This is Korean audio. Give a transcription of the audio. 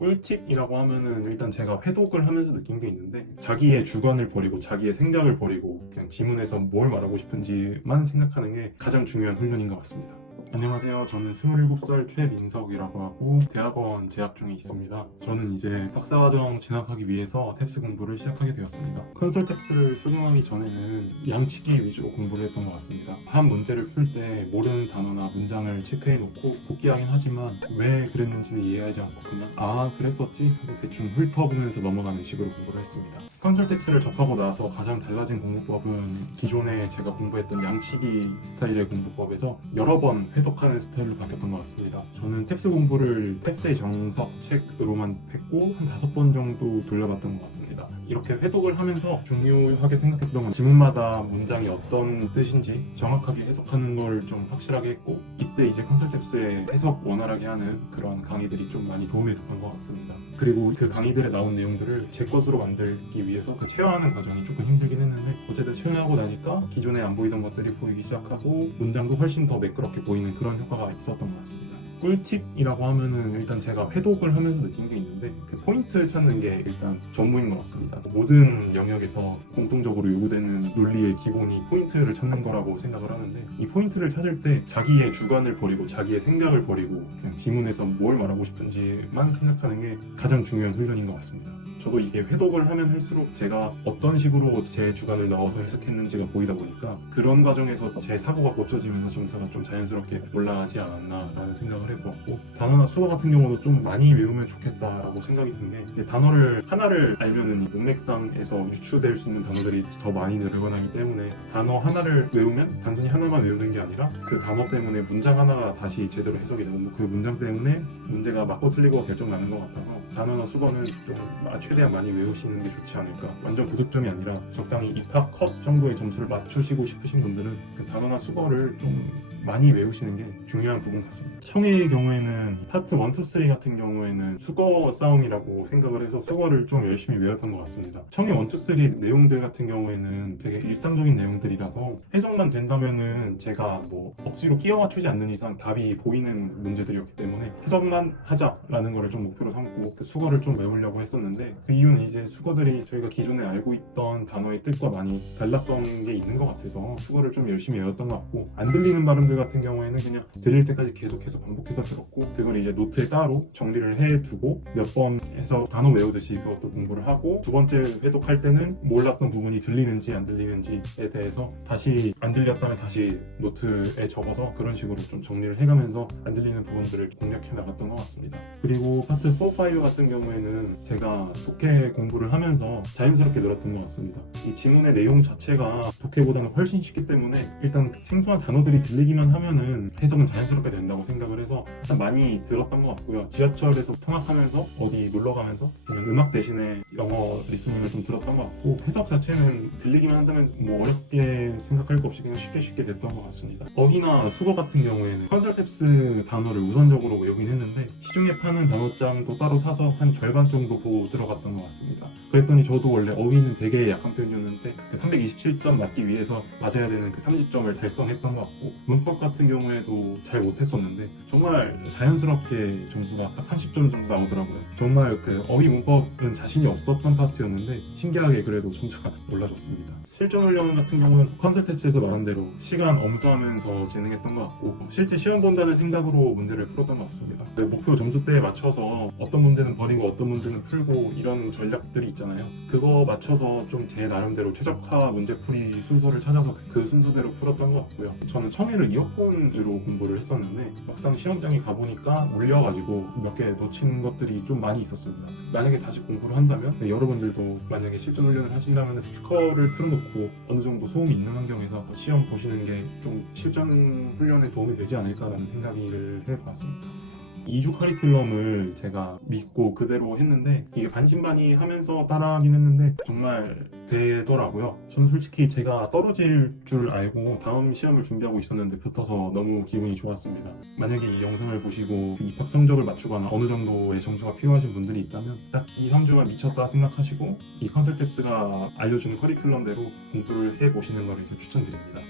꿀팁이라고 하면은 일단 제가 회독을 하면서 느낀 게 있는데, 자기의 주관을 버리고 자기의 생각을 버리고 그냥 지문에서 뭘 말하고 싶은지만 생각하는 게 가장 중요한 훈련인 것 같습니다. 안녕하세요. 저는 27살 최민석이라고 하고 대학원 재학 중에 있습니다. 저는 이제 박사과정 진학하기 위해서 탭스 공부를 시작하게 되었습니다. 컨설 탭스를 수강하기 전에는 양치기 위주로 공부를 했던 것 같습니다. 한 문제를 풀 때 모르는 단어나 문장을 체크해 놓고 복기하긴 하지만 왜 그랬는지는 이해하지 않고 그냥 그랬었지 하고 대충 훑어보면서 넘어가는 식으로 공부를 했습니다. 컨설 탭스를 접하고 나서 가장 달라진 공부법은 기존에 제가 공부했던 양치기 스타일의 공부법에서 여러 번 해독하는 스타일로 바뀌었던 것 같습니다. 저는 탭스 공부를 탭스의 정석 책으로만 했고 한 5번 정도 돌려봤던 것 같습니다. 이렇게 회독을 하면서 중요하게 생각했던 건 지문마다 문장이 어떤 뜻인지 정확하게 해석하는 걸 좀 확실하게 했고, 이때 이제 컨설 탭스의 해석 원활하게 하는 그런 강의들이 좀 많이 도움이 됐던 것 같습니다. 그리고 그 강의들에 나온 내용들을 제 것으로 만들기 위해서 체화하는 과정이 조금 힘들긴 했는데, 어쨌든 체화하고 나니까 기존에 안 보이던 것들이 보이기 시작하고 문장도 훨씬 더 매끄럽게 보이는 그런 효과가 있었던 것 같습니다. 꿀팁이라고 하면은 일단 제가 회독을 하면서 느낀 게 있는데, 그 포인트 찾는 게 일단 전무인 것 같습니다. 모든 영역에서 공통적으로 요구되는 논리의 기본이 포인트를 찾는 거라고 생각을 하는데, 이 포인트를 찾을 때 자기의 주관을 버리고 자기의 생각을 버리고 그냥 지문에서 뭘 말하고 싶은지만 생각하는 게 가장 중요한 훈련인 것 같습니다. 저도 이게 회독을 하면 할수록 제가 어떤 식으로 제 주관을 넣어서 해석했는지가 보이다 보니까 그런 과정에서 제 사고가 고쳐지면서 점수가 좀 자연스럽게 올라가지 않았나라는 생각을 해보았고, 단어나 수어 같은 경우도 좀 많이 외우면 좋겠다라고 생각이 든 게, 단어를 하나를 알면은 문맥상에서 유추될 수 있는 단어들이 더 많이 늘어나기 때문에 단어 하나를 외우면 단순히 하나만 외우는 게 아니라 그 단어 때문에 문장 하나가 다시 제대로 해석이 되고, 그 문장 때문에 문제가 맞고 틀리고가 결정나는 것 같아서 단어나 수어는 좀 최대한 많이 외우시는 게 좋지 않을까. 완전 고득점이 아니라 적당히 입학 컷 정도의 점수를 맞추시고 싶으신 분들은 그 단어나 수어를 좀 많이 외우시는 게 중요한 부분 같습니다. 청해의 경우에는 파트 1, 2, 3 같은 경우에는 수거 싸움이라고 생각을 해서 수거를 좀 열심히 외웠던 것 같습니다. 청해 1, 2, 3 내용들 같은 경우에는 되게 일상적인 내용들이라서 해석만 된다면은 제가 뭐 억지로 끼워 맞추지 않는 이상 답이 보이는 문제들이었기 때문에 해석만 하자라는 거를 좀 목표로 삼고 그 수거를 좀 외우려고 했었는데, 그 이유는 이제 수거들이 저희가 기존에 알고 있던 단어의 뜻과 많이 달랐던 게 있는 것 같아서 수거를 좀 열심히 외웠던 것 같고, 안 들리는 발음들 같은 경우에는 그냥 들릴 때까지 계속해서 반복해서 들었고, 그걸 이제 노트에 따로 정리를 해두고 몇 번 해서 단어 외우듯이 그것도 공부를 하고, 두 번째 회독할 때는 몰랐던 부분이 들리는지 안 들리는지에 대해서 다시 안 들렸다면 다시 노트에 적어서 그런 식으로 좀 정리를 해가면서 안 들리는 부분들을 공략해 나갔던 것 같습니다. 그리고 파트 4, 5 같은 경우에는 제가 독해 공부를 하면서 자연스럽게 늘었던 것 같습니다. 이 지문의 내용 자체가 독해보다는 훨씬 쉽기 때문에 일단 생소한 단어들이 들리기만 하면은 해석은 자연스럽게 된다고 생각을 해서 일단 많이 들었던 것 같고요. 지하철에서 통학하면서 어디 놀러 가면서 그냥 음악 대신에 영어 리스닝을 좀 들었던 것 같고, 해석 자체는 들리기만 한다면 뭐 어렵게 생각할 거 없이 그냥 쉽게 됐던 것 같습니다. 어휘나 수거 같은 경우에는 컨설 탭스 단어를 우선적으로 외우긴 했는데, 시중에 파는 단어장도 따로 사서 한 절반 정도 보고 들어갔던 것 같습니다. 그랬더니 저도 원래 어휘는 되게 약한 편이었는데 327점 맞기 위해서 맞아야 되는 그 30점을 달성했던 것 같고, 문법 같은 경우에도 잘 못했었는데 정말 자연스럽게 점수가 딱 30점 정도 나오더라고요. 정말 그 어휘 문법은 자신이 없었던 파트였는데 신기하게 그래도 점수가 올라줬습니다. 실전 훈련 같은 경우는 컨설 탭스에서 말한 대로 시간 엄수하면서 진행했던 것 같고, 실제 시험 본다는 생각으로 문제를 풀었던 것 같습니다. 그 목표 점수대에 맞춰서 어떤 문제는 버리고 어떤 문제는 풀고 이런 전략들이 있잖아요. 그거 맞춰서 좀 제 나름대로 최적화 문제풀이 순서를 찾아서 그 순서대로 풀었던 것 같고요. 저는 청해를 이어폰으로 공부를 했었는데 막상 시험장에 가보니까 울려가지고 몇 개 놓친 것들이 좀 많이 있었습니다. 만약에 다시 공부를 한다면 여러분들도 만약에 실전 훈련을 하신다면 스피커를 틀어놓고 어느 정도 소음이 있는 환경에서 시험 보시는 게 좀 실전 훈련에 도움이 되지 않을까라는 생각을 해봤습니다. 2주 커리큘럼을 제가 믿고 그대로 했는데 이게 반신반의하면서 따라하긴 했는데 정말 되더라고요. 저는 솔직히 제가 떨어질 줄 알고 다음 시험을 준비하고 있었는데 붙어서 너무 기분이 좋았습니다. 만약에 이 영상을 보시고 입학 성적을 맞추거나 어느 정도의 점수가 필요하신 분들이 있다면 딱 2, 3주만 미쳤다 생각하시고 이 컨설 탭스가 알려주는 커리큘럼대로 공부를 해보시는 것을 추천드립니다.